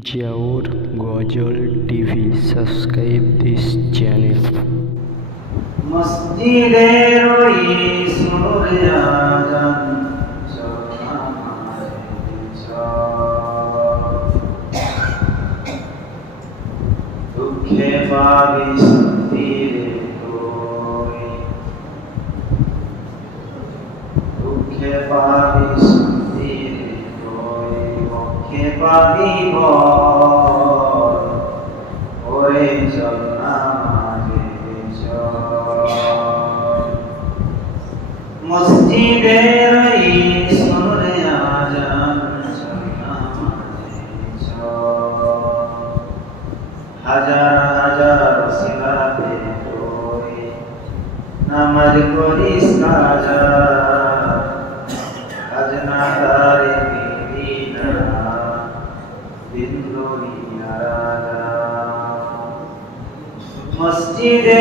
Jaur Ghazal TV. Subscribe this channel. মসজিদের ওই সুরে আজান দুঃখে পাবি শান্তি রে তুই, দুঃখে পাবি শান্তি রে তুই, পক্ষে পাবি ভয়, ওরে চল নামাজে চল। মসজিদের এই সুরে আজান চল নামাজে চল। হাজার হাজার সিলাতে তুই নামাজ করিস কাজা, কাজ না তারে দিবি না দিন দুনিয়া রাজা। মসজিদে